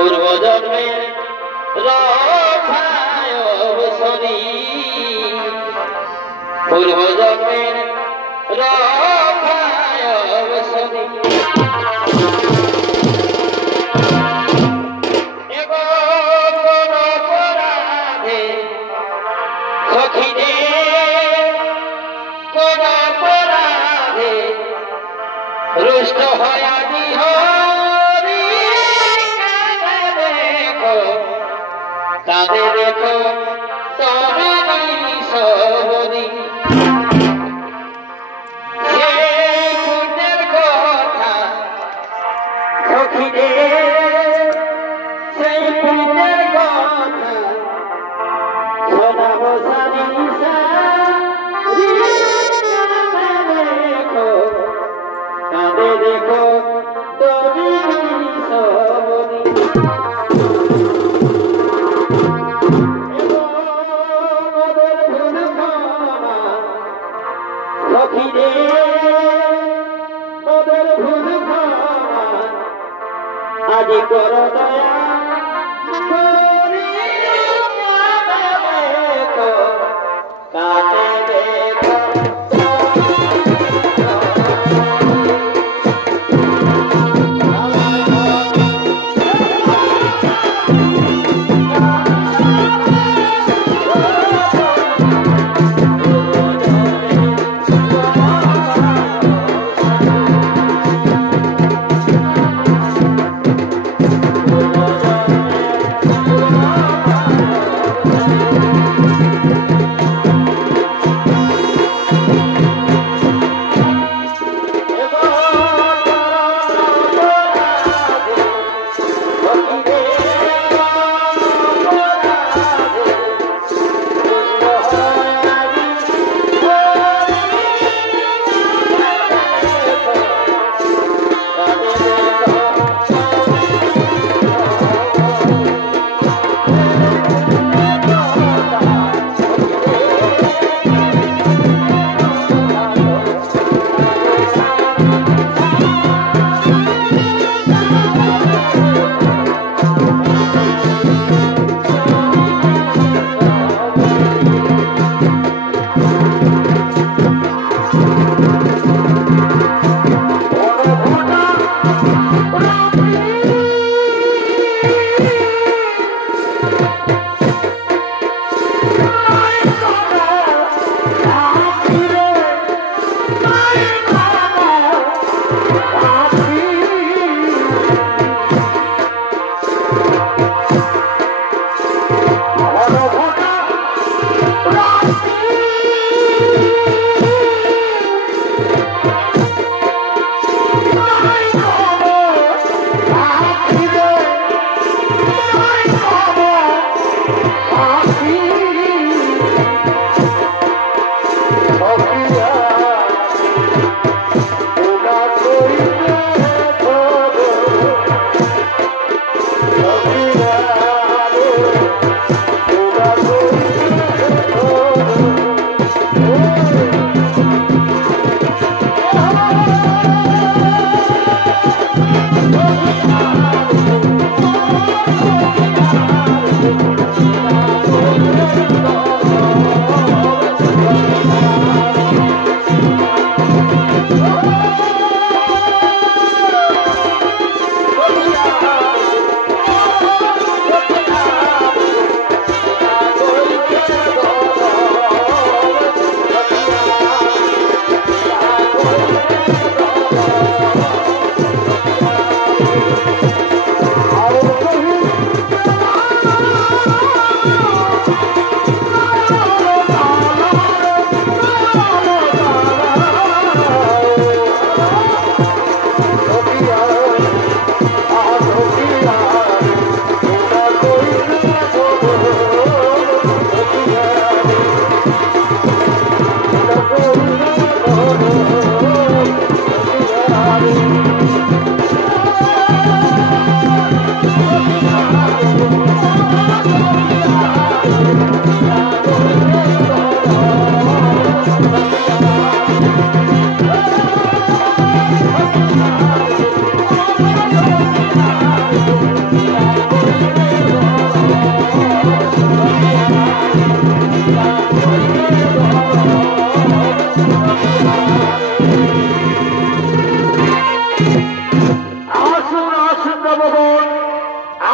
পূর্বজন্মের রথায় অবসরী, পূর্বজন্মের রথায় অবসরী। সখিরে কোন অপরাধে রুষ্ট হয়া বিহরি কাঁদে দেখো তবে সবরি। সেই পুণ্যের কথা সখিরে, সেই পুণ্যের কথা শোনাবো সারি কাঁদে দেখো তবে সবরি। সখিরে তোদের ভুল আজি কর দয়া কাঁদে দেখো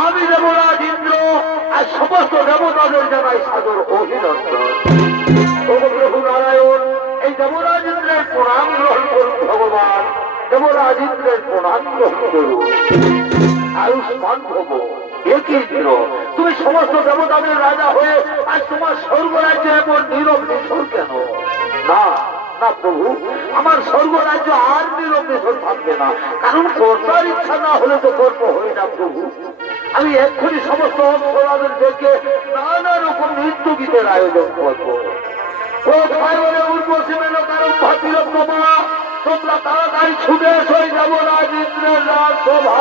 আমি দেবরাজ ইন্দ্র আর সমস্ত দেবতাদের জানাই সাদর অভিনন্দন। ও প্রভু নারায়ণ, এই দেবরাজ ইন্দ্রের প্রণাম গ্রহণ করুন ভগবান, দেবরাজ ইন্দ্রের প্রণাম গ্রহণ করুন। আয়ুষ্মান ভব। ইন্দ্র, তুমি সমস্ত দেবতাদের রাজা হয়ে আজ তোমার স্বর্গরাজ্যে এমন নীরব নিশোর কেন? না না প্রভু, আমার স্বর্গরাজ্য আর নীরব নিশোর থাকবে না, কারণ কর্তার ইচ্ছা না হলে তো কর্ম হয় না প্রভু। আমি এক্ষুনি সমস্ত অপরাধের থেকে নানা রকম নৃত্য গীতের আয়োজন করবো। কোথায় বলে উর্বশী মেলো কারণ ভাতিরব বাবা, তোমরা তাড়াতাড়ি ছুটে এসে যাবো রাজ ইন্দ্রের রাজসভা।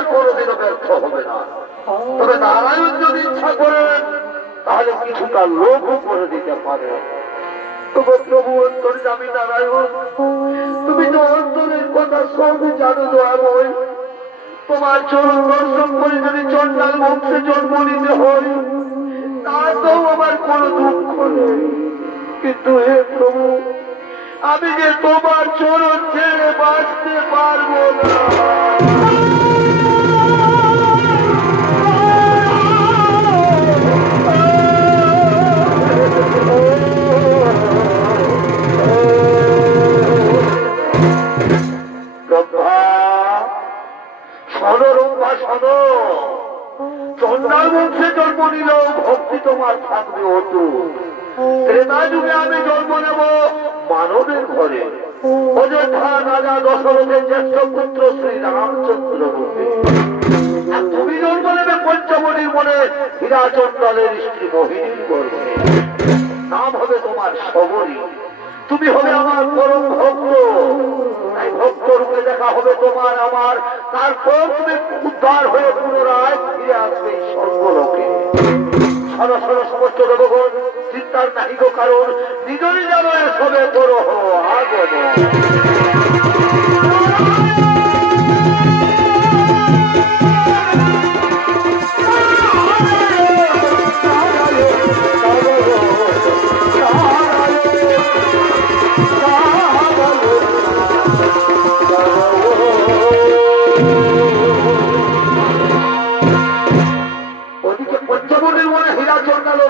আর কোনোদিনও ব্যর্থ হবে না। তবে নারায়ণ যদি ইচ্ছা করেন তাহলে কিছুটা লোভও করে দিতে পারে। তবে প্রভু অন্তর্যামী নারায়ণ, তুমি তো অন্তরের কথা সবই জানো দয়াময়। তোমার চরণ দর্শন করে যদি চন্ডাল বংশে জন্ম নিতে হয় তাতেও আমার কোনো দুঃখ নেই। কিন্তু হে প্রভু, আমি যে তোমার চরণ ছেড়ে বাঁচতে পারবো না। চন্ডাল বংশে জন্ম নিলেও ভক্তি তোমার থাকবে অটুট। ত্রেতা যুগে আমি জন্ম নেব মানবের ঘরে, অযোধ্যা রাজা দশরথের জ্যেষ্ঠ পুত্র শ্রী রামচন্দ্র রূপে। আর তুমি জন্ম নেবে পঞ্চমণির মনে হীরা চন্ডালের স্ত্রী মোহিনীর গর্ভে। নাম হবে তোমার শবরী। তুমি হবে আমার পরম ভক্ত, তাই ভক্ত রূপে দেখা হবে তোমার আমার। তারপর তুমি উদ্ধার হয়ে পুনরায় ফিরে আসবে স্বর্গলোকে। সরাসর সমস্ত দেবগণ চিন্তার নাহিক কারণ নিজেরই যেন এসবে বড় আগমন।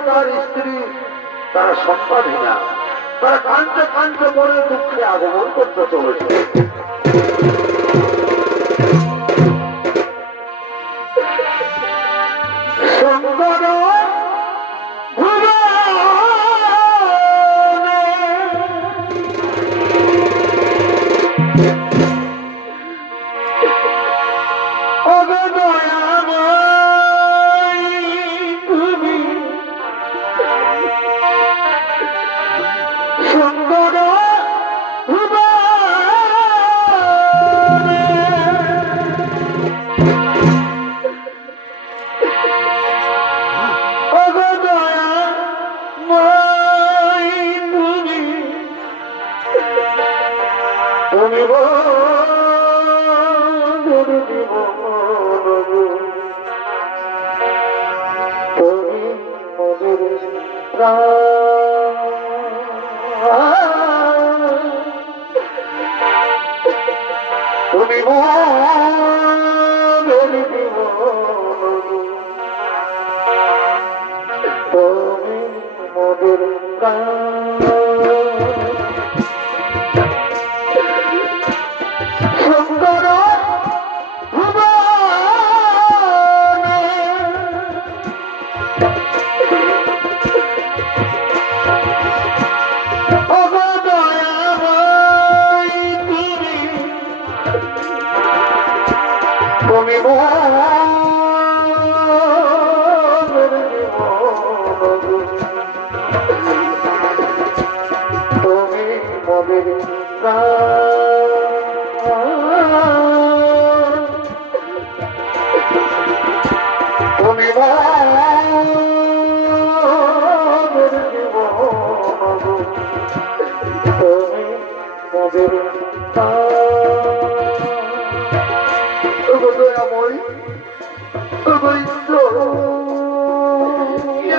তার স্ত্রী তারা সন্তানহীনা, তারা কাঁদতে কাঁদতে মনে দুঃখে আগমন করতে চলেছে।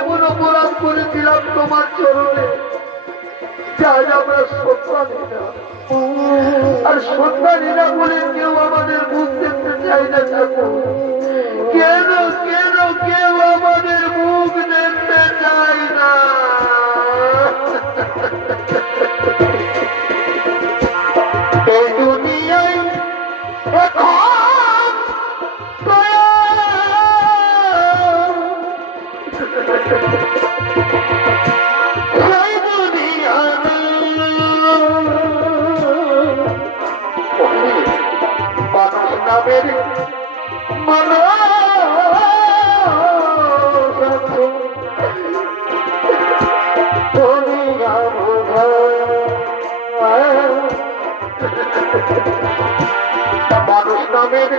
এমন অপরাধ করেছিলাম তোমার চরণে, যাই আমরা সন্তানীরা, আর সন্তানীরা বলে কেউ আমাদের মুখ দেখতে চাই না ঠাকুর। কেন কেন কেউ আমাদের মুখ দেখতে চায় না? এই দুনিয়ায় এখন সেই দুনিয়া মানুষ নামের মানুষ নামের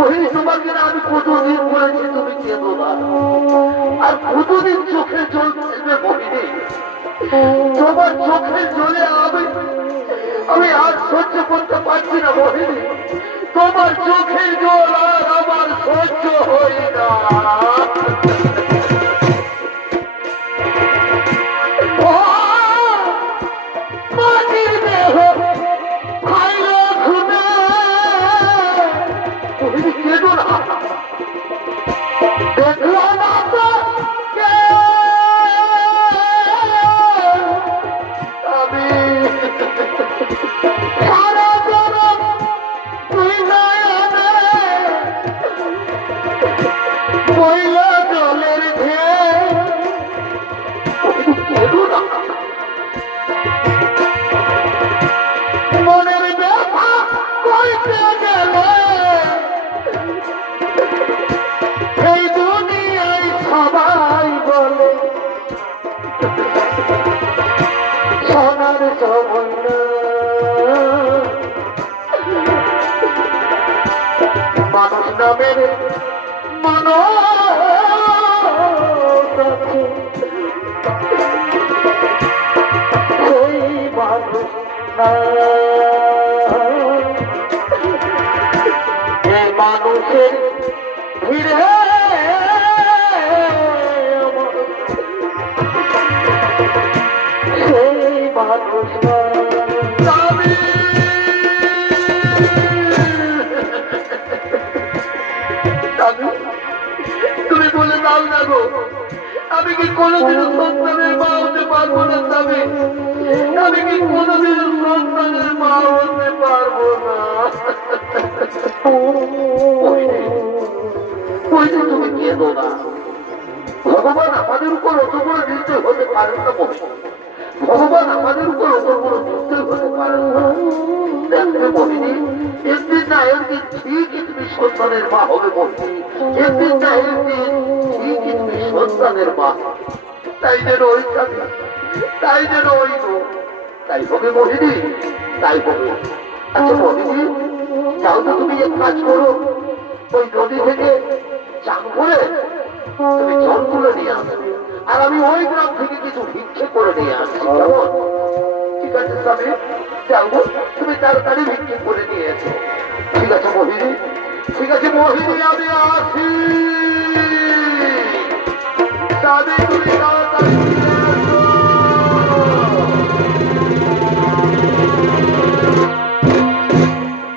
ওই তোমাকে না আমি কতদিন বলেছি তুমি কেঁদো না, আর কতদিন চোখে জল ফেলবে বহিনি, তোমার চোখের জলে আমি আর সহ্য করতে পারছি না বহিনি, তোমার চোখের জল আর আমার সহ্য হই না। মাটির দেহ খাইল ঘুমে, বহিনি কেঁদো না, দেখলো না তো আমি সারা জনম তুই নয়নে বইলা জলের ঢেউ, কেঁদো না, মনের ব্যথা কইতে গেলে এই দুনিয়ায় সবাই বলে সোনার চমন, মানুষ নামের সেই মানুষ না, এই মানুষের ভিড়ে সেই মানুষ না। তুমি বলে দাও না গো, আমি কি কোনোদিনও সন্তানের মা হতে পারবো না? আমি কি কোনোদিনও সন্তানের মা হতে পারবো না? তুমি কেঁদো না, ভগবান আমাদের উপর অত বড় নির্দয় হতে পারেন না, ভগবান আমাদের উপর অত বড় নির্দয় হতে পারেন না। দেখবে বলিনি, একদিন না একদিন ঠিকই তুমি সন্তানের মা হবে বলিনি, একদিন না একদিন ঠিকই তুমি সন্তানের মা। তাই যেন ওই যাবে, তাই যেন ওই তাই হবে বলিনি, তাই হবে। আচ্ছা বলিনি, যাও তো তুমি এক কাজ করো, ওই নদী থেকে চান করে তুমি জল তুলে নিয়ে আসবে, আর আমি ওই গ্রাম থেকে কিছু ভিক্ষে করে নিয়ে আসছি, কেমন? ঠিক আছে স্বামী, যাবো, তুমি তাড়াতাড়ি ভিক্ষে করে নিয়ে এসো। ঠিক আছে মোহিনী, ঠিক আছে মোহিনী, আমি আসি। স্বামী তুমি তাড়াতাড়ি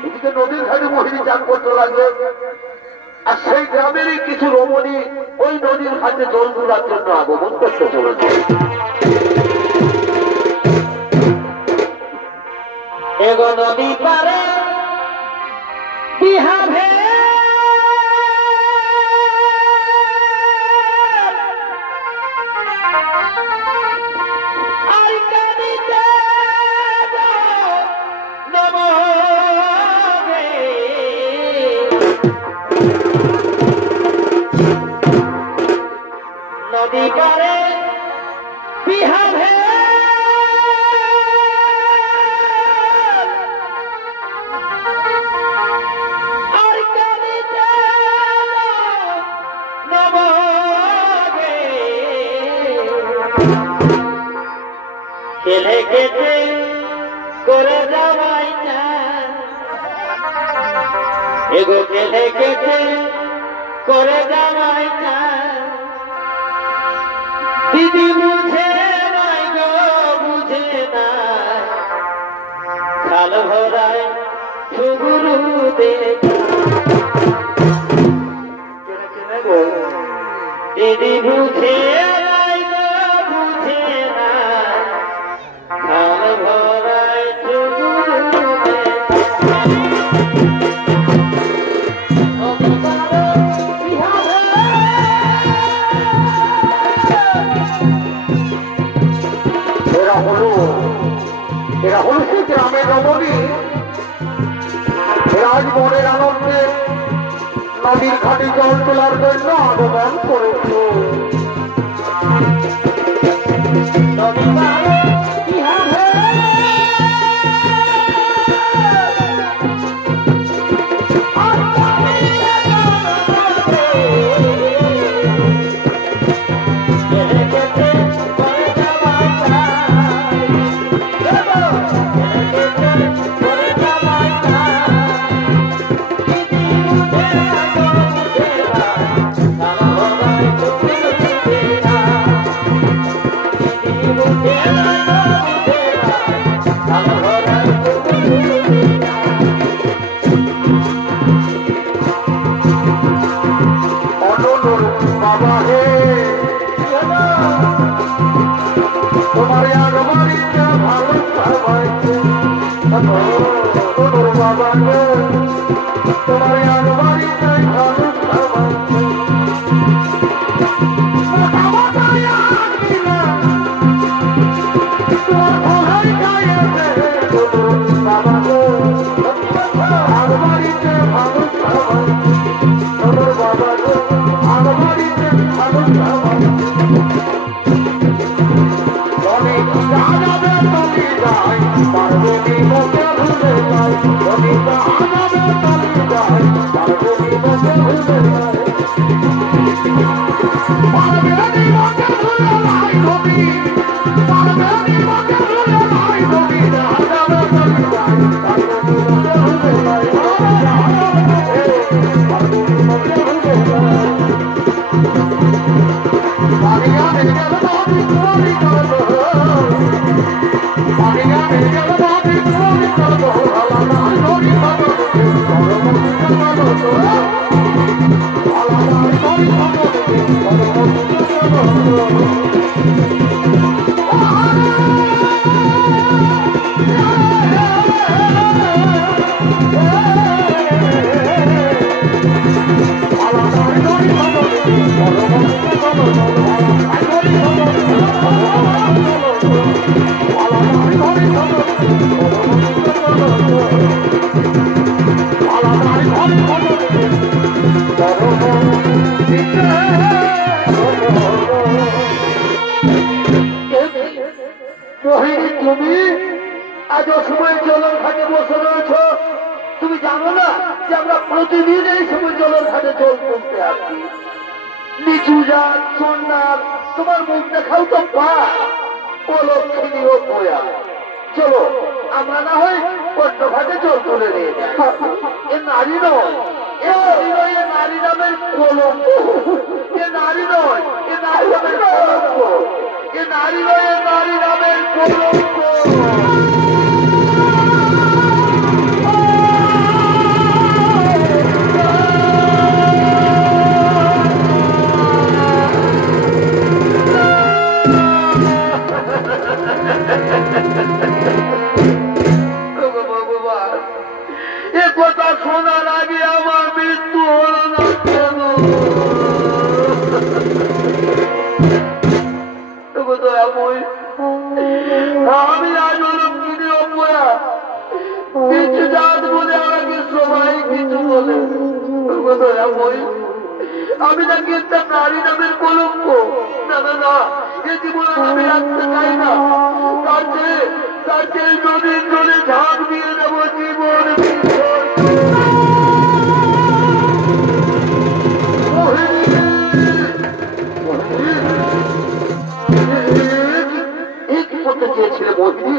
এদিকে নদীর ঘাটে মোহিনী চান করতে লাগলো, আর সেই গ্রামেরই কিছু রমণী ওই নদীর ঘাটে জল তোলার জন্য আগমন করতে চলেছে। এগো নদী পারে বিহাভে নদী পারে বিহাভে আর কানিতে নবগে খেলে খেতে করে যাওয়াই না, এগো খেলে খেতে করে যাওয়াই না, দিদি বুঝে নাই গো বুঝে না, খাল ভরায় সুগুরু দেখা, দিদি বুঝে নাই গো বুঝে না, খাল ভরায় সুগুরু দেখা। এরা হল সেই গ্রামের রমণী, এরা আজ মনের আনন্দে নদীর ঘাটে জল তোলার জন্য আগমন করেছে। নদী তুমি আজ অসময় জলের ঘাটে বসে রয়েছ, তুমি জানো না যে আমরা প্রতিদিন এই সময় জলের ঘাটে জল তুলতে আসি। নিচু যান সন্ন্যাস, তোমার মুখ দেখাও তো পা ও লক্ষ্মী ও পয়া। চলো আমরা না হয় অন্য ঘাটে জল তুলে নিয়ে যাই। এ নারী নয়, এ নারী নয়, এ নারী নামের কলঙ্ক। এ নারী নয়, এ নারী নামের কলঙ্ক। এ নারী নয়, এ নারী নামের কলঙ্ক। ভগবান, এ কথা শোনার আগে আমার মৃত্যু হল না কেন? আমি আজ লক্ষ্মী অপয়া, কিছু জাত বলে আমাকে সবাই কিছু বলে। আমি নাকি একটা নারী নামের কলঙ্ক? না না না, এ জীবনে আমি রাখতে চাই না। তার চেয়ে নদীর জলে ঝাঁপ দিয়ে দেবো জীবন। কি করতে চেয়েছিলে মোহিনী?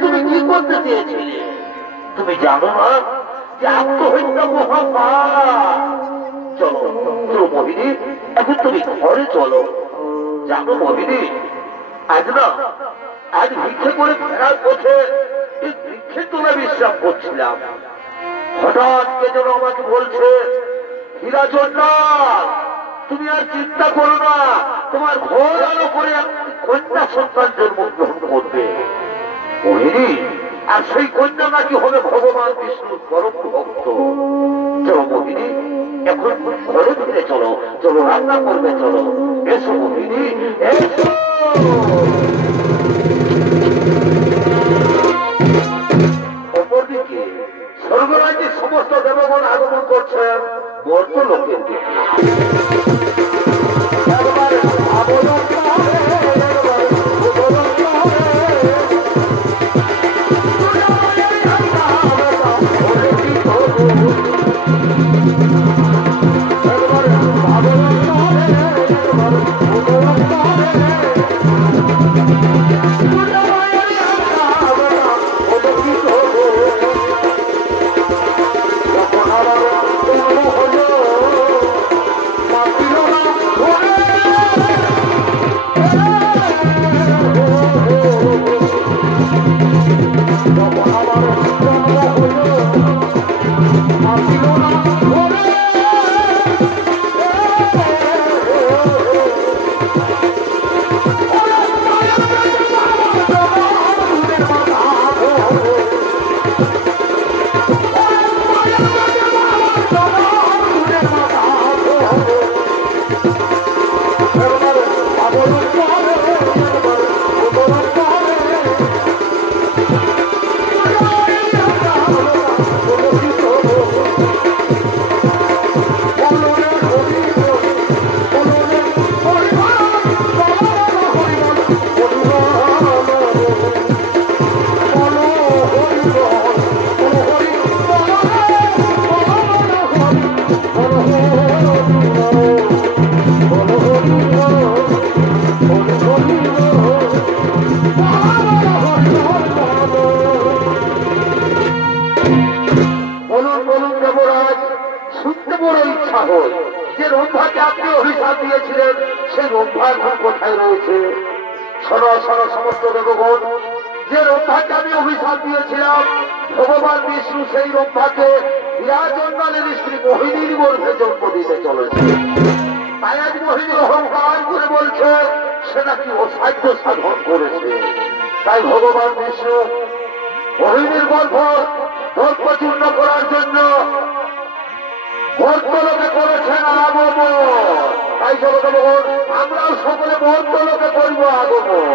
তুমি কি করতে চেয়েছিলে? তুমি জানো না যে আত্মহত্যা মহাপাপ। চলো চলো মোহিনী, এখন তুমি ঘরে চলো। জানো মোহিনী, আজ না আজ ভিক্ষে করে ফেরার পথে এই বৃক্ষের তোলা বিশ্রাম করছিলাম। হঠাৎ কে যেন আমাকে বলছে, হীরা জন্নাথ, তুমি আর চিন্তা করো না, তোমার ঘর আলো করে কন্যা সন্তান জন্মগ্রহণ করবে। মোহিনী, আর সেই কন্যা নাকি হবে ভগবান বিষ্ণুর পরম ভক্ত। চলো মোহিনী, এখন ঘরে ফিরে চলো। চলো রান্না করবে, চলো। এসো মোহিনী, এসো। অপরদিকে স্বর্গরাজ্যের সমস্ত দেবগণ আগমন করছেন মর্ত লোকের দিকে। Thank you. ভগবান বিষ্ণু সেই রম্ভাকে বিরাজন্মালের স্ত্রী মোহিনীর গর্ভে জন্ম দিতে চলেছে। তাই আজ মোহিনী অহংকার করে বলছে সে নাকি অসাধ্য সাধন করেছে। তাই ভগবান বিষ্ণু মোহিনীর গর্ভ দর্পচূর্ণ করার জন্য মর্তলোকে করেছেন আগমন। তাই জগৎ আমরাও সকলে মর্তলোকে করব আগমন।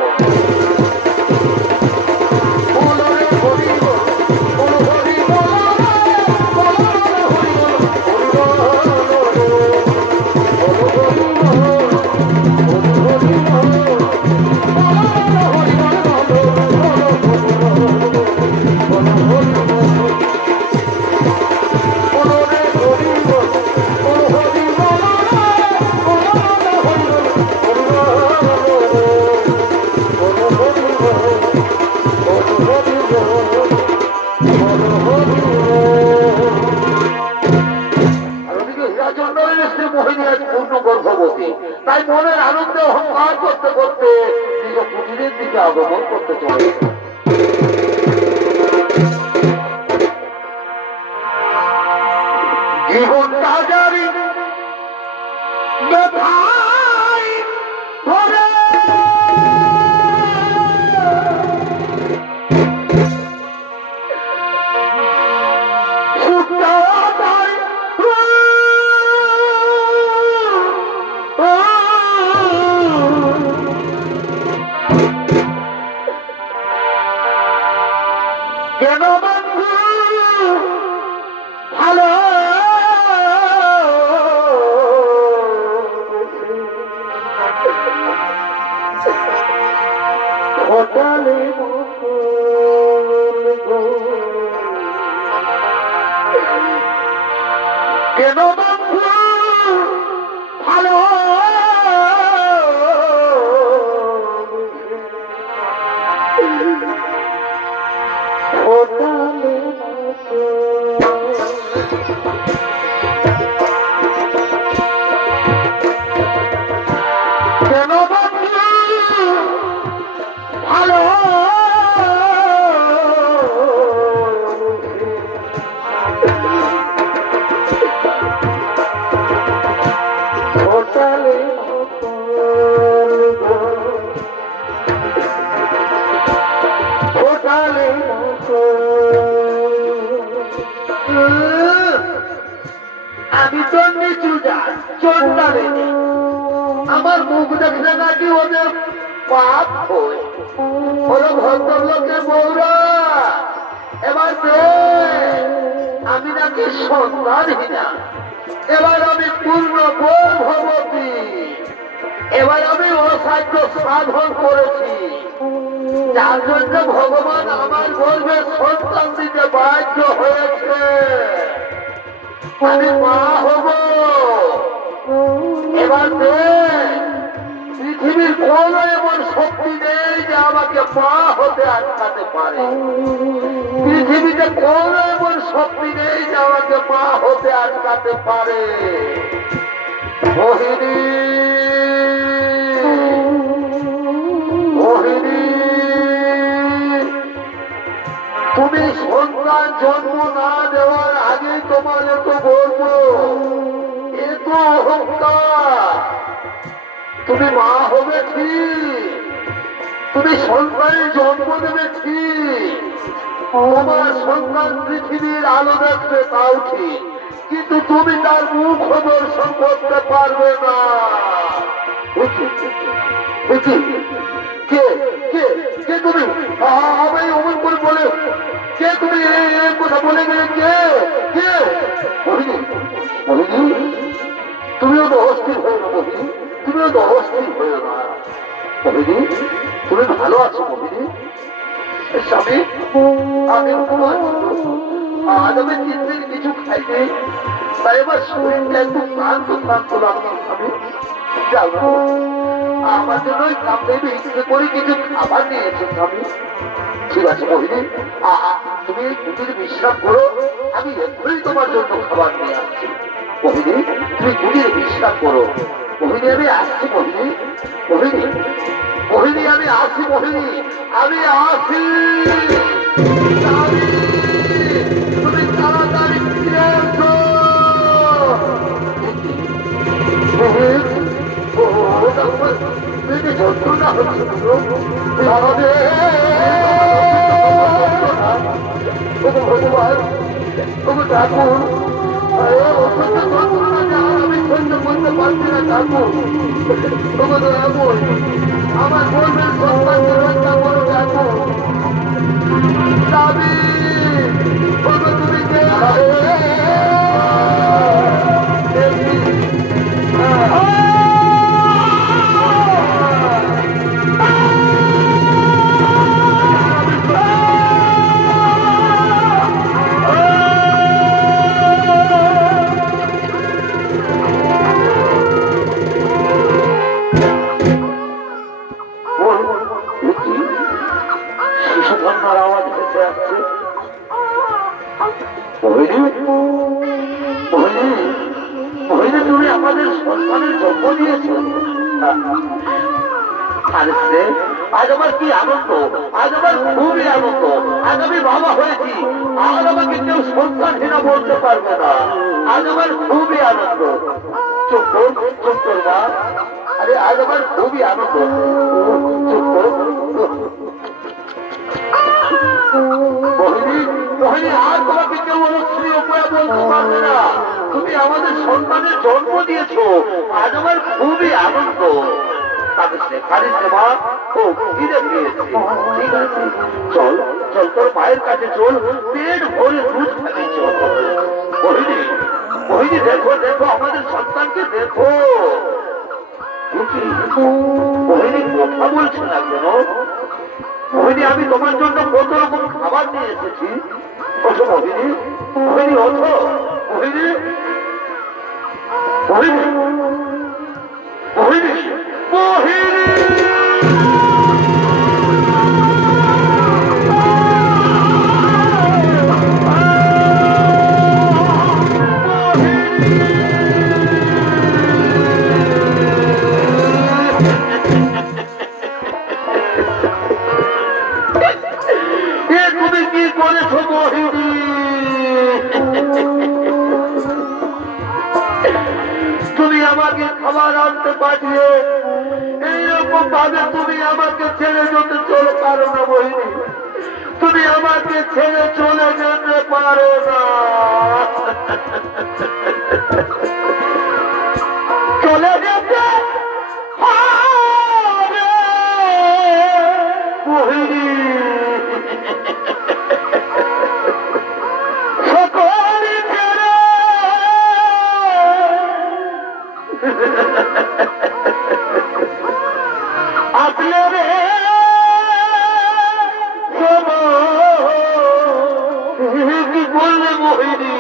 তাই মনের আনন্দে অহংকার করতে করতে নিজ কুটিরের দিকে আগমন করতে চলে। জীবনটা জারি ব্যথায় ভরে কেন বন্ধু ভালো হোটেলে কেন বন্ধু ভালো কেন বন্ধু ভালো হোটেলে হোটেলে আমি তো নিচু যাই চন্ডালে আমার মুখ দেখলে নাকি ওদের পাপ হয়। হলো ভদ্রলোকের বৌরা এবার আমি নাকি সন্তানহীনা, এবার আমি পূর্ণ গর্ভবতী, এবার আমি অসাধ্য সাধন করেছি, যার জন্য ভগবান আমার গর্ভে সন্তান দিতে বাধ্য হয়েছে। আমি মা হব। এবার পৃথিবীর কোন এমন শক্তি নেই যে আমাকে মা হতে আটকাতে পারে। পৃথিবীতে কোন এমন শক্তি নেই যে আমাকে মা হতে আটকাতে পারে। মোহিনী মোহিনী তুমি সন্তান জন্ম না দেওয়ার আগেই তোমার এত গর্ব, এত অহংকার। তুমি মা হবে ঠিক, তুমি সন্তানের জন্ম দেবে ঠিক, তোমার সন্তান পৃথিবীর আলো দেখবে তাও ঠিক, কিন্তু তুমি তার মুখ দর্শন করতে পারবে না। কে কে কে তুমি? আমি অমন করে বলে কে তুমি এই কথা বলে গেলে? কে কে? মোহিনী, মোহিনী, তুমিও তো অস্থির হয়ে না মোহিনী, তুমিও তো অস্থির হয়ে না মোহিনী। তুমি ভালো আছো মোহিনী? স্বামী, আমি আজ আমি 3 দিন কিছু খাইনি, তাই আমার শরীরটা একটু ক্লান্ত ক্লান্ত লাগছে স্বামী। আমার জন্য ওই কামড়ে ইচ্ছে করে কিছু খাবার নিয়েছে স্বামী। ঠিক আছে মোহিনী, তুমি দুদিন বিশ্রাম করো, আমি এক্ষুনি তোমার জন্য খাবার নিয়ে আসছি। মোহিনী, তুমি দুদিন বিশ্রাম করো। মোহিনী, আমি আসছি মোহিনী, মোহিনী, মোহিনী, আমি আসি মোহিনী, আমি আসি। তুমি তাড়াতাড়ি ফিরে এসো। যন্ত্রণা হচ্ছে ভগবান, তুমি ঠাকুর, আমি সহ্য করতে পারছি না ঠাকুর। আমার বোনের সন্তানকে রক্ষা করো ঠাকুর। দাবি তুমি শিশুকন্যার আওয়াজ ভেসে আসছে। তুমি আমাদের সন্তানের জন্ম দিয়েছ। আজ আমার কি আনন্দ, আজ আমার খুবই আনন্দ। আজ আমি বাবা হয়েছি, আজ আমাকে কেউ সন্তানহীনা বলতে পারবে না। আজ আমার খুবই আনন্দ। চুপ কর মা, আরে আজ আমার খুবই আনন্দ। চুপ কর মোহিনী, মোহিনী, আর তোমাকে কেউ অনুশ্রী উপায় বলতে পারবে না। তুমি আমাদের সন্তানের জন্ম দিয়েছ, আজ আমার খুবই আনন্দ। ঠিক আছে, চল চল, তোর মায়ের কাছে চল, পেট ভরে দুধ খাবি চল। মোহিনী, মোহিনী, দেখো দেখো আমাদের সন্তানকে দেখো। মোহিনী কথা বলছে না কেন? মোহিনী, আমি তোমার জন্য কত রকম খাবার নিয়ে এসেছি। ওঠো মোহিনী, মোহিনী, ওঠো মোহিনী, মোহিনী, মোহিনী, মোহিনী। তুমি আমাকে খাবার আনতে পাঠিয়ে এইরকম ভাবে তুমি আমাকে ছেড়ে যেতে চলে পারো না মোহিনী। তুমি আমাকে ছেড়ে চলে যেতে পারো না। চলে যেতে মোহিনী, আসলে রে কি বললে মোহিনী?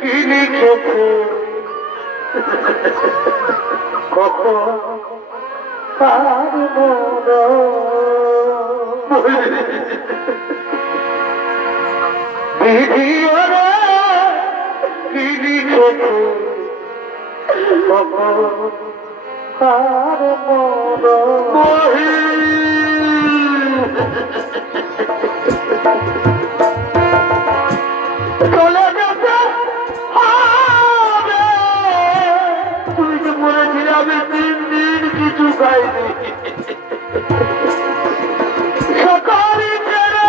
কি লিখেছে কখন বিধি কি লিখেছে চলে গেছে। তুই যে বলেছিলে আমি 3 দিন কিছু খাইনি। সকালে ছেড়ে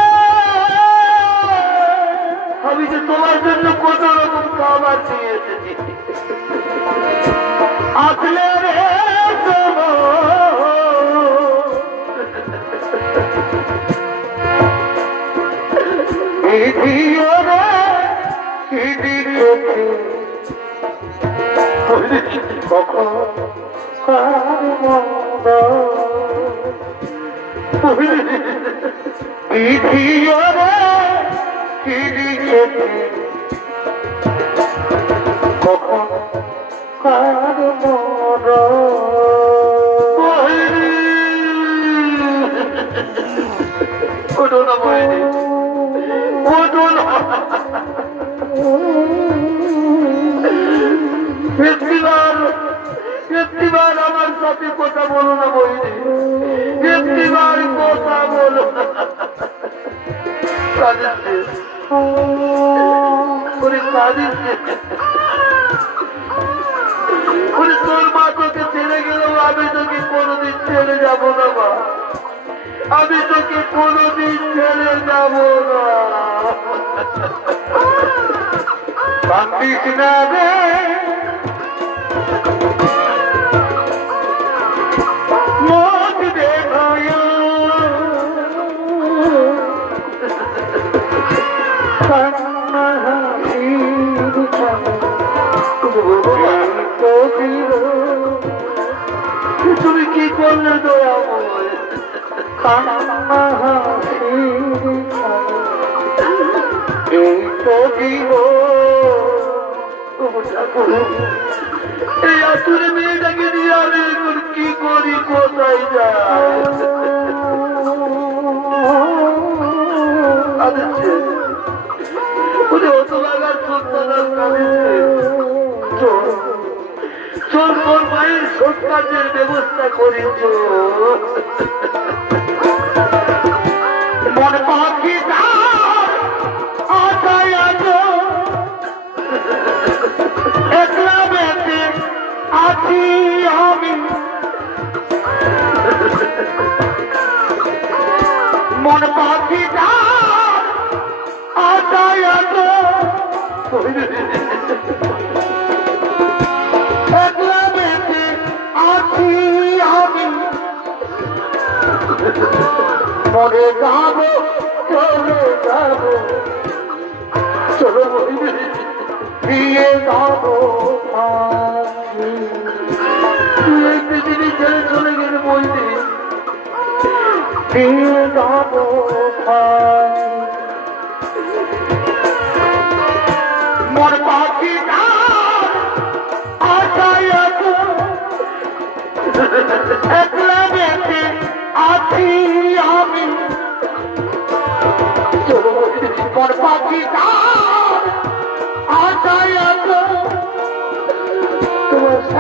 বিধিও রে কি দিয়েছে কখন বিধিও রে কি দিয়েছে কখন কার মন ওঠো না বইনি ওঠো না একটিবার আমার সাথে কথা বলো না বইনি একটিবার কথা বলো না কাঁদিচ্ছে ওরে কাঁদিচ্ছে ওরে তোর মা তোকে ছেড়ে গেলেও আমি তোকে কোনোদিন ছেড়ে যাবো না মা আমি তোকে কোনোদিন ছেড়ে যাব না কান্দিস না রে মত দেখায় কান্না হাসির তুমি কি করলে দয়াময় কান্না হাসির এই তো এই আসলে মেয়েটাকে নিয়ে আমি এখন কি করি কোথায় যাই অত লাগার সন্তান চোর তোর মায়ের সন্তানের ব্যবস্থা করেছ মনে পাখি একলা বেঁচে আছি আমি মন পাখি আশায় একলা বেঁচে আছি আমি মনে যাবো চলে যাবো চলো দিয়ে যাবো তুই এই পৃথিবী ছেড়ে চলে গেলে বলতে দিয়ে যাবো মন পাখি আশায় একলা বেঁচে আছি আমি মন পাখি আশায়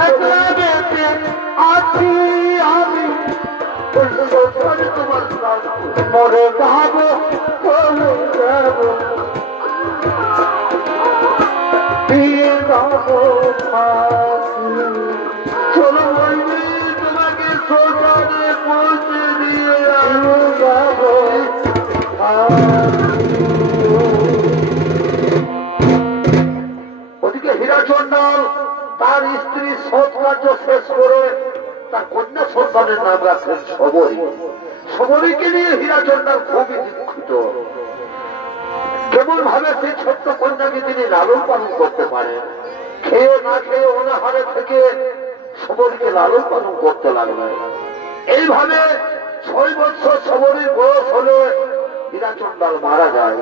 একলা বেঁচে আছি আমি তোমার মরে যাবো চলে যাবো দিয়ে যাবো চলো বলবি তোমাকে শ্মশানে পৌঁছে দিয়ে যাবো ওদিকে হীরাচন্দ্র তার স্ত্রী সৎ কার্য শেষ করে তার কন্যা সন্তানের নাম রাখলেন সবরী সবরীকে নিয়ে হীরাচন্দ্র খুবই দুঃখিত কেমন ভাবে সেই ছোট্ট কন্যাকে তিনি লালন পালন করতে পারেন খেয়ে না খেয়ে অনাহারে থেকে সবরীকে লালন পালন করতে লাগলেন এইভাবে 6 বছর সবরীর বয়স হলে হীরাচন্দ্র মারা যায়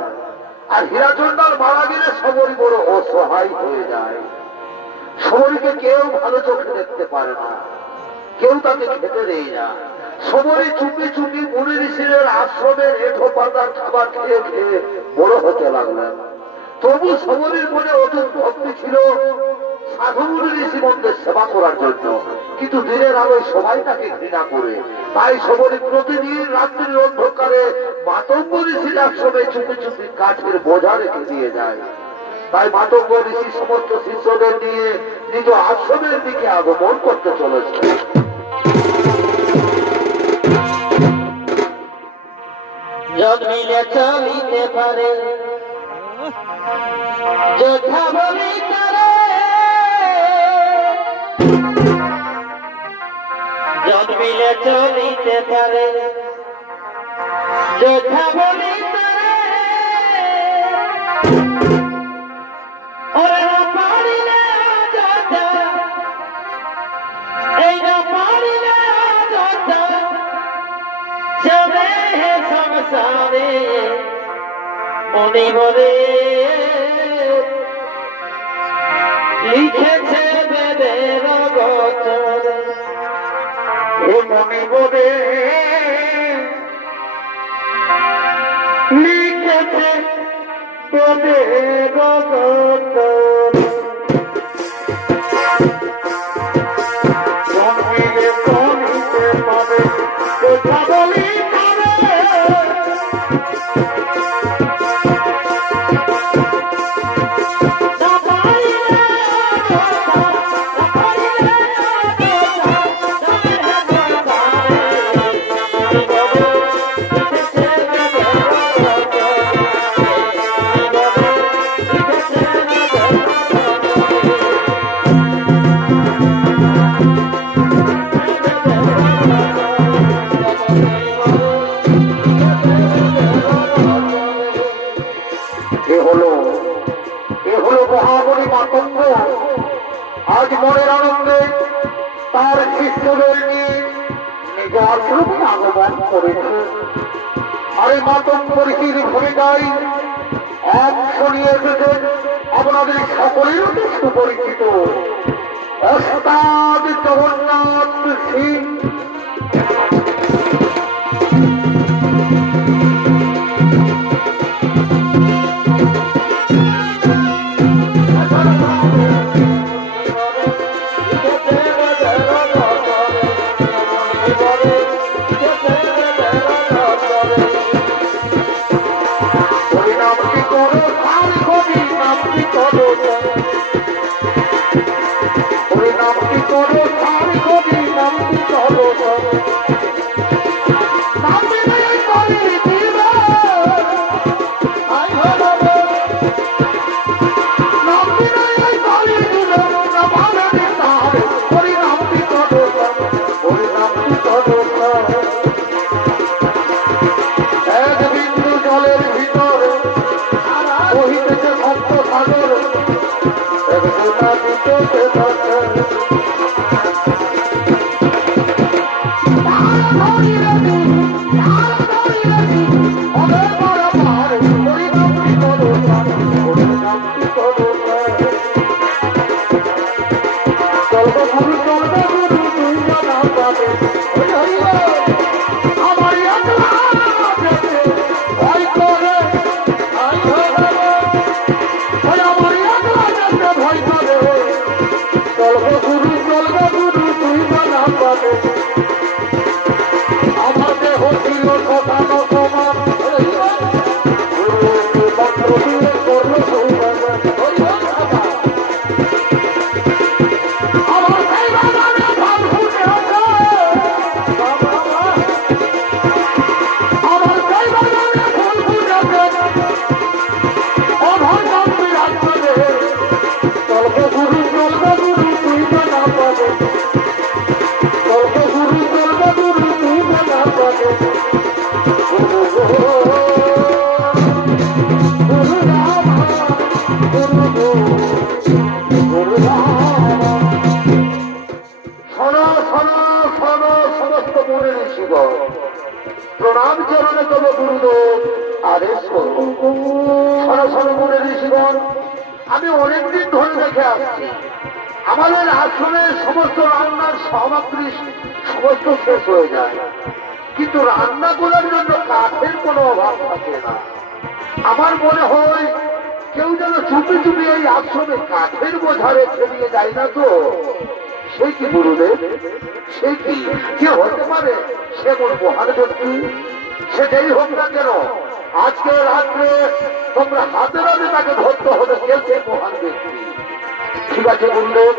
আর হীরাচন্দ্র মারা গেলে সবরী বড় অসহায় হয়ে যায় সবরীকে কেউ ভালো চোখে দেখতে পারে না কেউ তাকে খেতে দেয় না সবরী চুপি চুপি মুনি ঋষিদের আশ্রমের এঁঠো পাতার খাবার খেয়ে খেয়ে বড় হতে লাগলেন তবু সবরীর মনে অটুট ভক্তি ছিল সাধু মুনি ঋষি মন্দির সেবা করার জন্য কিন্তু দিনের আলোয় সবাই তাকে ঘৃণা করে তাই সবরী প্রতিদিন রাত্রির অন্ধকারে মাতঙ্গ ঋষির আশ্রমে চুপি চুপি কাঠের বোঝা রেখে দিয়ে যায় তাই মাতঙ্গ ঋষি সমস্ত শিষ্যদের নিয়ে নিজ আশ্রমের দিকে আগমন করতে চলেছে জন্মিলে চলিতে পারে যোদ্ধা বলি করে জন্মিলে চলিতে পারে যোদ্ধা বলি করে ওরে না পারিলে আজাদা এই না পারিলে আজাদা যাবে সংসারে মনে মনে লিখেছে বেদের বচনে ও মনে বলে লিখেছে তোদের জন্মিলে করিতে পারে কথা বলি পারে আজ মনের আনন্দে তার শিষ্যদের নিয়ে নিজ আশ্রমে আগমন করেছে। আরে মাতঙ্গরীর ভূমিকায় অংশ নিয়ে এসেছেন আপনাদের সকলের সুপরিচিত ওস্তাদ জগন্নাথ সিং। প্রণাম চরণে তব গুরুদেব আদেশ করুন। সরাসরি মনে ঋষিগণ, আমি অনেকদিন ধরে দেখে আসছি আমাদের আশ্রমের সমস্ত রান্নার সামগ্রী সমস্ত শেষ হয়ে যায়, কিন্তু রান্না করার জন্য কাঠের কোনো অভাব থাকে না। আমার মনে হয় কেউ যেন চুপি চুপি এই আশ্রমে কাঠের বোঝা রেখে দিয়ে যায় না তো? সে কি গুরুদেব, সে কি কে হতে পারে সে কোন মহান ব্যক্তি? সে যেই হোক না কেন, আজকে রাত্রে তোমরা হাতে হাতে তাকে ধরতে হবে কে সে মহান ব্যক্তি। ঠিক আছে গুরুদেব,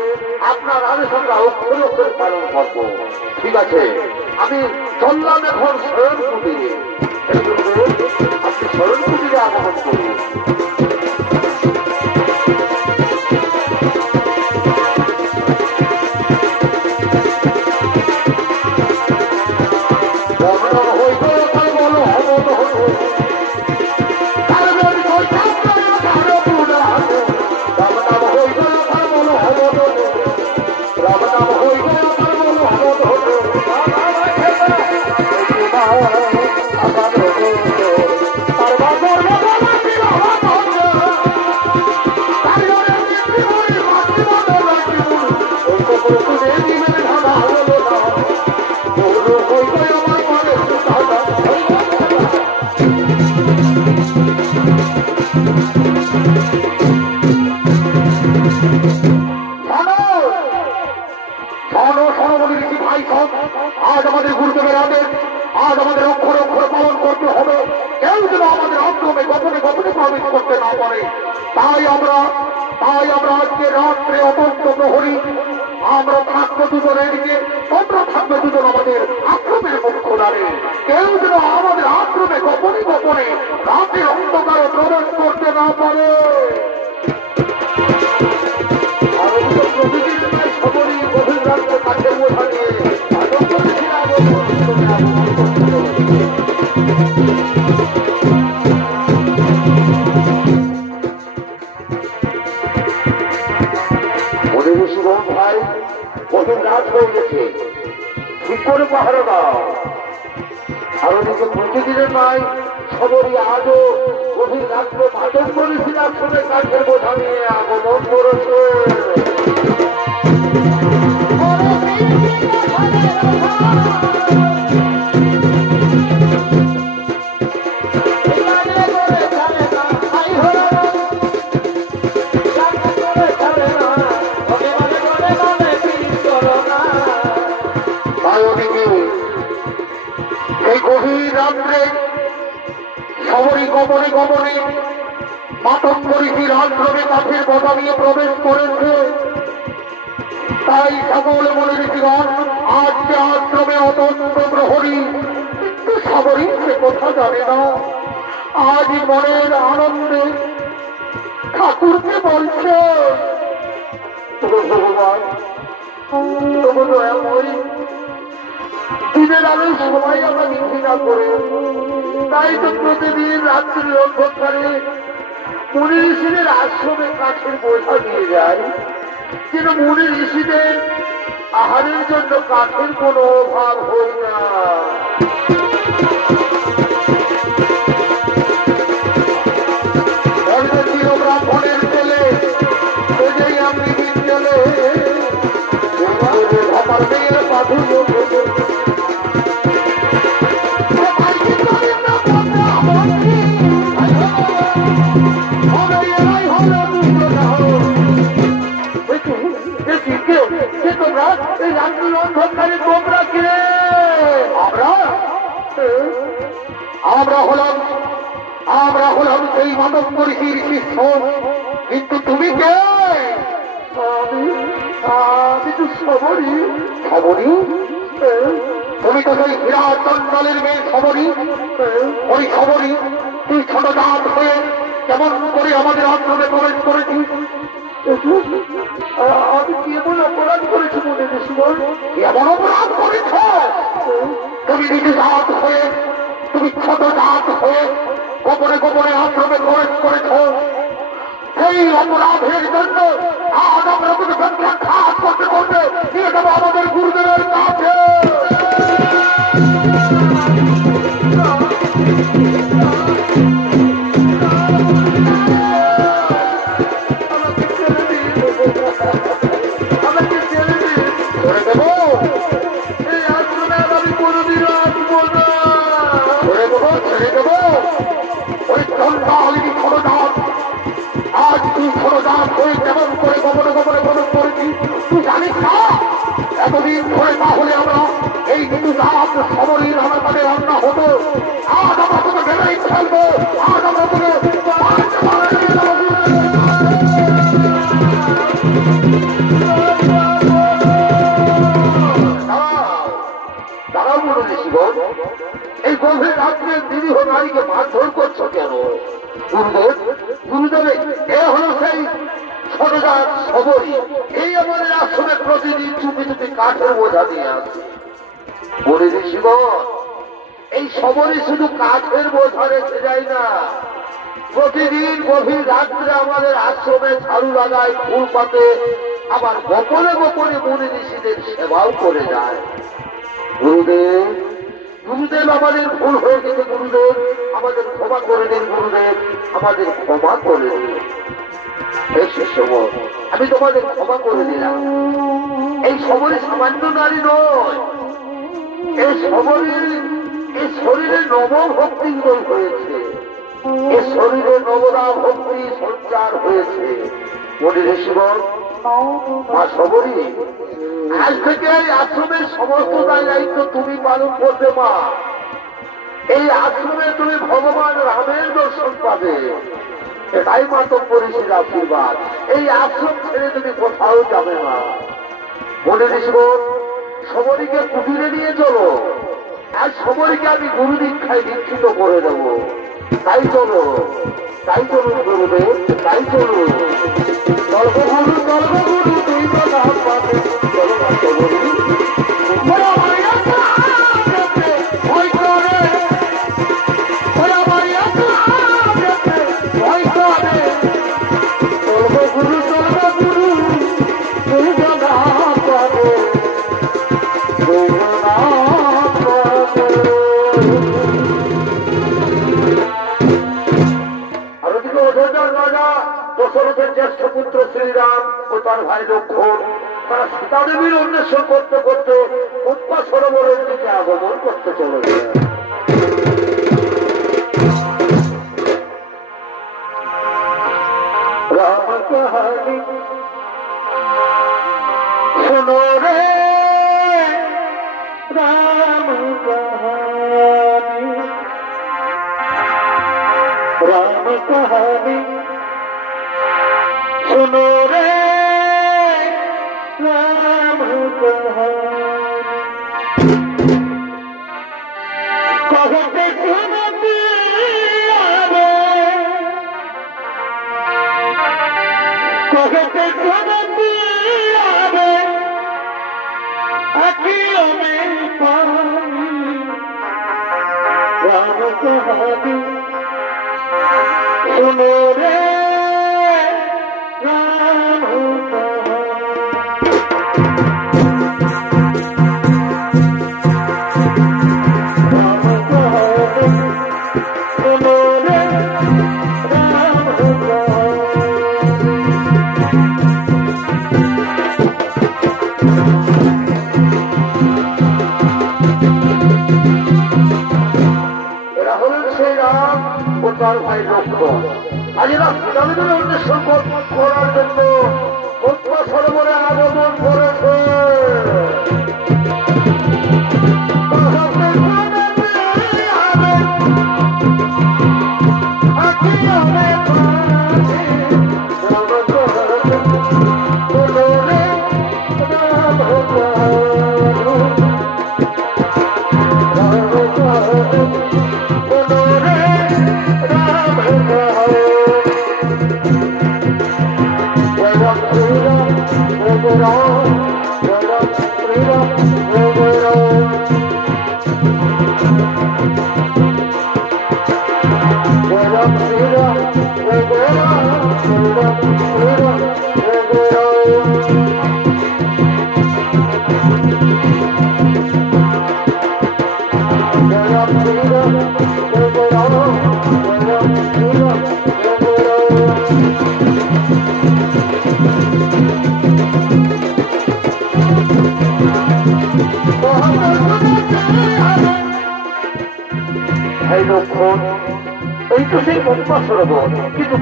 আপনার আদেশ আমরা অক্ষরে অক্ষরে পালন করবো। ঠিক আছে, আমি চললাম এখন শরণ কুটিরে। আপনি শরণ কুটিরে আগমন করুন। হইব করতে না পারে। তাই আমরা আজকে রাত্রে অতন্ত প্রহরী আমরা থাকবো দুজনের দিকে, তোমরা থাকবে দুজন আমাদের আশ্রমের মুখ্য দ্বারে। কেউ যেন আমাদের আশ্রমে গোপনে গোপনে রাতে অন্ধকারে প্রবেশ করতে না পারে। প্রতিদিন খবরই গভীর রাত্রে কাছে বোঝা নিয়ে ভাই গভীর রাত হয়ে গেছে, ঠিক করে পাহারা দাও। আর ওদিকে প্রতিদিনের মাই খবরই আজও গভীর রাত্রে মাদক করেছিল আশ্রমের কাঠের বোঝা নিয়ে আগমন করেছে। এই গভীর রাত্রে সবরই গোপনে গোপনে মাতক পরিধির আশ্রমে কাঠের বোঝা নিয়ে প্রবেশ করেছে। তাই সকলে মনে ঋষিগণ আজকে আশ্রমে অতন্ত প্রহরী, কিন্তু সবরই সে কথা জানে না। আজ মনের আনন্দে ঠাকুরকে বলছে, ভগবান তবু দয়াময়ী, দিনের আলোয় সবাই আমরা ঘৃণা করে, তাই তো প্রতিদিন রাত্রি অন্ধকারে মুনি ঋষিদের আশ্রমে কাঠের বোঝা নিয়ে যায়, যেন মুনি ঋষিদের আহারের জন্য কাঠের কোনো অভাব হয় না। ব্রাহ্মণের ছেলে আমি দিন চলে আমার মেয়ের পাথর আমরা হলাম সেই মানব মনীষীর শিষ্য, কিন্তু তুমি কে? আমি তো সবরী। সবরী? তুমি তো সেই বিরাট চন্ডালের মেয়ে সবরী। ওই সবরী তুই ছোট জাত হয়ে কেমন করে আমাদের আশ্রমে প্রবেশ করেছিস? আমি কি এমন অপরাধ করেছি মনে ঋষিগণ? এমন অপরাধ করেছ? তুমি নিজে জাত হয়ে, তুমি ছোট জাত হয়ে গোপনে গোপনে আশ্রমে প্রবেশ করেছ। সেই অপরাধের জন্য আজ আমরা তোকে প্রত্যাখ্যাত করতে করতে নিয়ে যাবো আমাদের গুরুদেবের কাছে। আজ তুই ছোট দাস হয়ে কেমন করে গোপনে গোপনে প্রবেশ করেছিস তুই জানিস না? এতদিন ধরে তাহলে আমরা এই কিন্তু দাস সবরীর আমার কাছে রান্না হতো। আজ আমরা তোকে বেড়াই ফেলবো, আজ আমরা তোকে দাঁড়াও মনে ঋষিগণ, এই গভীর রাত্রে নিরীহ নারীকে মারধর করছো কেন? গুরুদেব এ হলো সেই ছোট জাত সবরী, এই আমাদের আশ্রমে প্রতিদিন চুপি চুপি কাঠের বোঝা দিয়ে আসে। বলে ঋষিগণ, এই সবরী শুধু কাঠের বোঝা রেখে যায় না, প্রতিদিন গভীর রাত্রে আমাদের আশ্রমে ঝাড়ু লাগায়, ফুল পাতে, আবার গোপনে গোপনে মুনি ঋষিদের সেবাও করে যায়। গুরুদেব গুরুদেব আমাদের ভুল হয়ে গেছে, গুরুদেব আমাদের ক্ষমা করে দিন, গুরুদেব আমাদের ক্ষমা করে দিন। এই শিষ্যগণ, আমি তোমাদের ক্ষমা করে দিলাম। এই সবরী সামান্য নারী নয়, এই সবরীর এই শরীরে নবভক্তি উদয় হয়েছে, এই শরীরে নবদা ভক্তি সঞ্চার হয়েছে। মুনি ঋষিগণ, মা সবরী, আজ থেকে এই আশ্রমের সমস্ত দায়িত্ব তুমি পালন করবে। মা, এই আশ্রমে তুমি ভগবান রামের দর্শন পাবে। এটাই মাতব্বর ঋষির আশীর্বাদ। এই আশ্রম ছেড়ে তুমি কোথাও যাবে না। মনে রেখো, সমরীকে কুটিরে নিয়ে চলো, আর সমরীকে আমি গুরু দীক্ষায় দীক্ষিত করে দেব। তাই চলো, তাই চলুন গুরুদেব, তাই চলুন। গল্পগুরু গল্পগুরু তুই তো নাম পাবে। চলো না সমরী, দশরথের জ্যেষ্ঠ পুত্র শ্রীরাম ও তার ভাই লক্ষ্মণ তারা সীতা দেবীর অন্বেষণ করতে করতে পদ্মা সরোবরের দিকে আগমন করতে চলেছে। রাম কাহানি শোনো রে, রাম কাহানি, রাম কাহানি सुनो रे, राम कहते सुनती आवे, कहते सुनती आवे अखियों में पानी। राम कहानी सुनो रे, তার ভাই লক্ষ্মণ আজ এরা সীতাদেবীর অন্বেষণ করার জন্য পদ্মা সরোবরে আগমন করেছে। এই তো সেই পদ্মা সরোবর, কিন্তু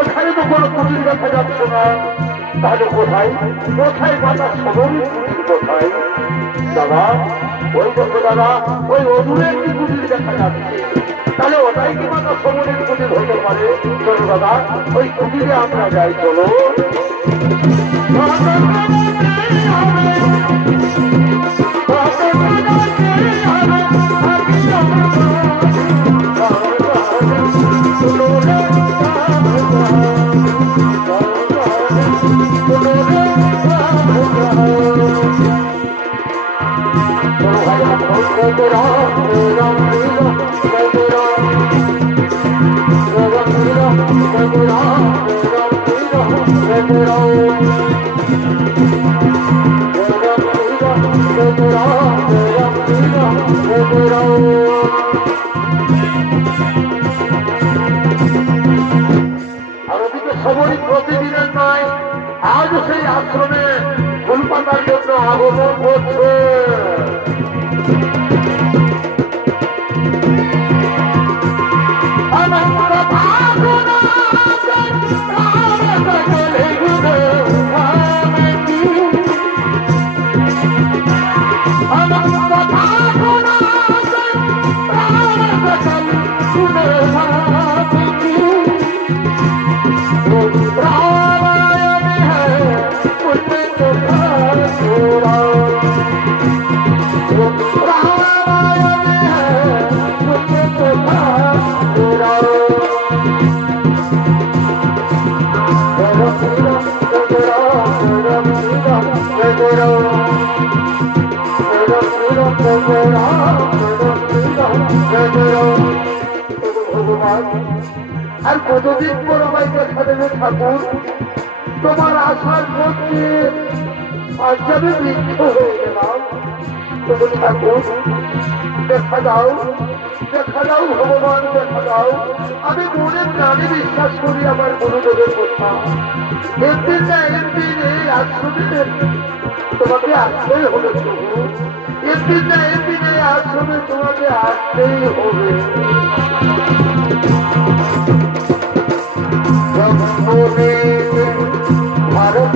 এখানে তো কোনো কুটির দেখা যাচ্ছে না। তাহলে কোথায় কোথায় মাতা সমরীর কুটির কোথায়? দাদা, ওই দেখো দাদা, ওই অদূরে একটি কুটির দেখা যাচ্ছে। তাহলে ওটাই কি মাতা সমরীর কুটির হতে পারে? চলো দাদা, ওই কুটিরে আমরা যাই। চলো প্রতিদিনের নয়, আজ সেই আশ্রমে ফুল পাতার জন্য আগমন করছে। ভগবান আর কতদিন পর আমায় দেখা দেবে ঠাকুর? তোমার আশার মধ্যে আজ আমি বৃক্ষ হয়ে গেলাম। তবু ঠাকুর দেখা দাও, দেখা দাও ভগবান, দেখা দাও। আমি মনে প্রাণে বিশ্বাস করি আমার গুরুদেবের কথা। একদিন না একদিন এই আশ্রমে তোমাকে আসতেই হবে প্রভু। একদিন না একদিন এই আশ্রমে তোমাকে আসতেই হবে। ভারত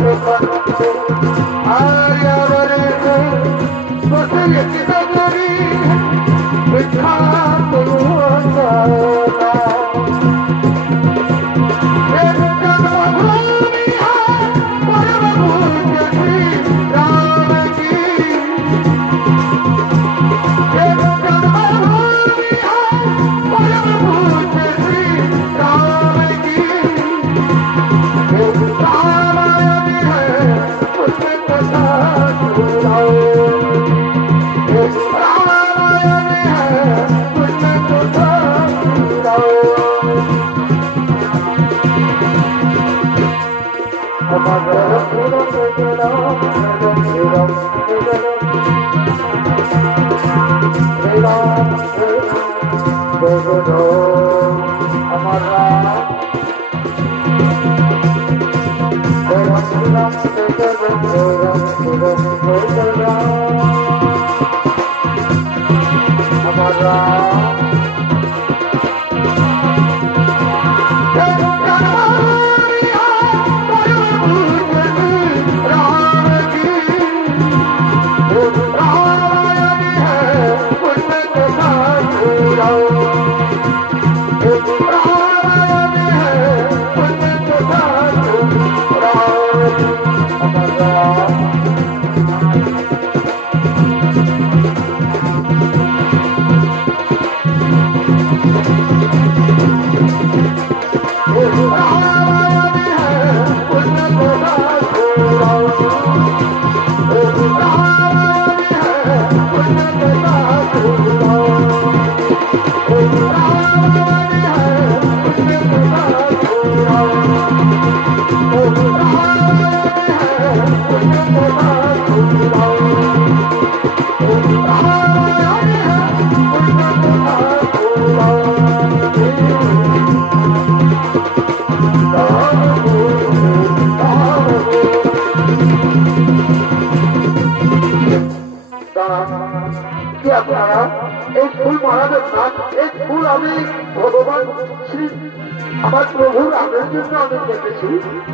আমার প্রভুর আমের জন্য আমি দেখেছি।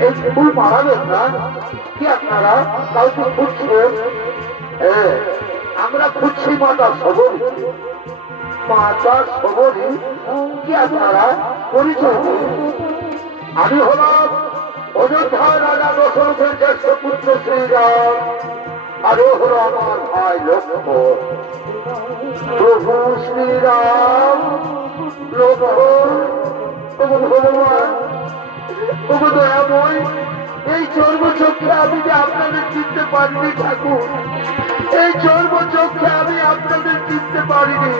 এই ফুল মারাবেন না কি আপনারা? কাউকে খুঁজছেন? আমরা খুঁজছি মাতা সবরী, মাতা সবরী কি আপনারা পরিচয়? আমি হলাম অযোধ্যা রাজা দশরথের জ্যেষ্ঠ পুত্র শ্রীরাম, আর ও হলো আমার ভাই লক্ষ্মণ। প্রভু শ্রীরাম লক্ষ্মণ ভগবান দয়াময়, এই চর্মচক্ষে আমি যে আপনাদের চিনতে পারিনি ঠাকুর, এই চর্মচক্ষে আমি আপনাদের চিনতে পারিনি।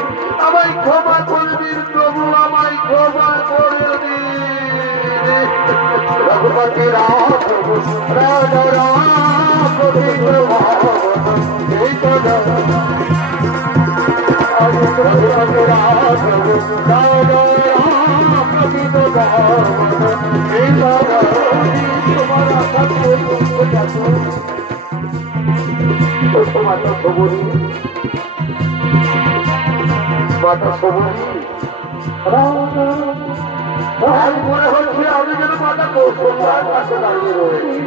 আমায় ক্ষমা করে দিন প্রভু, আমায় ক্ষমা করে দিন। রঘুপতি রাম রাজা রাম রঘুপতি মাতা সবরী, মাতা সবরী মনে হচ্ছে আমি যেন মাতা কৌশল্যার কাছে দাঁড়িয়ে রয়েছি।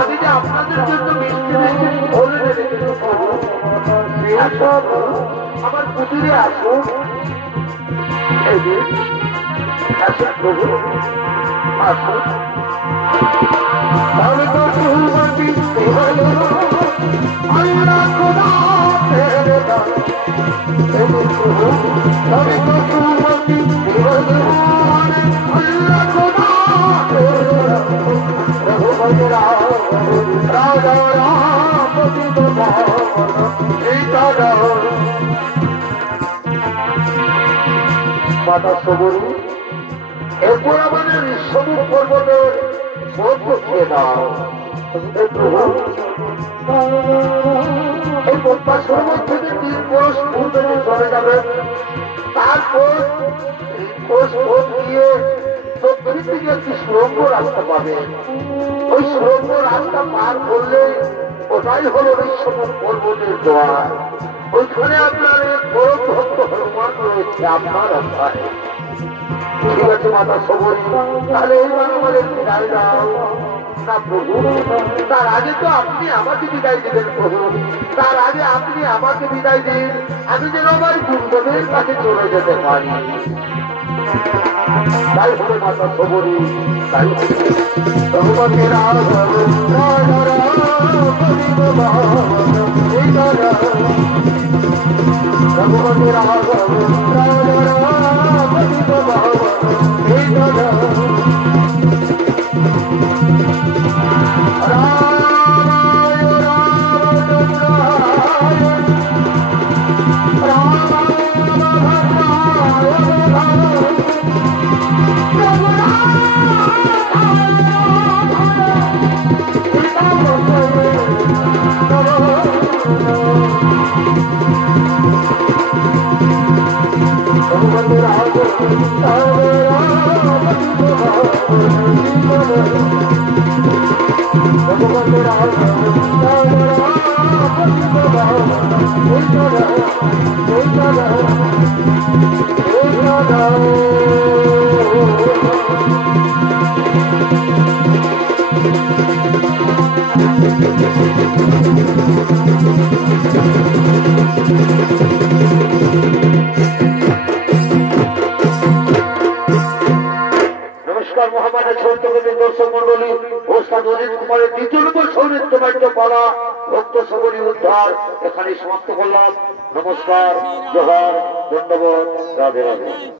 আমি যে আপনাদের জন্য মিষ্টি মিষ্টি বলে আমার পুজুরে আসুন, আসুন প্রভু আসুন। রাজা রাম মাতা সবরী এরপর আমাদের ঋষভূপ পর্বতের বরফ খেয়ে দাও। এই পদ্মা সরোবর থেকে 3 কোষ পূর্বে চলে যাবে, তারপর 3 কোষ গিয়ে দক্ষিণ দিকে একটি সুরঙ্গ রাস্তা পাবে। ওই সুরঙ্গ রাস্তা পার করলে ওটাই হলো ঋষভূপ পর্বতের দ্বার। ওইখানে আপনার এক বড় ভক্ত হনুমান রয়েছে আপনার অধ্যায়। ঠিক আছে মাতা সবরী, তাহলে এইবার আমাদের বিদায় দাও না প্রভু। তার আগে তো আপনি আমাকে বিদায় দিবেন প্রভু, তার আগে আপনি আমাকে বিদায় দিন, আমি যেন আমার গুরুদেবের কাছে চলে যেতে পারি। তাই হবে মাতা সবরী, তাই ভগবানের ভক্ত সবরী উদ্ধার এখানে সমাপ্ত করলাম। নমস্কার, জোহার, ধন্যবাদ, রাধে রাধে।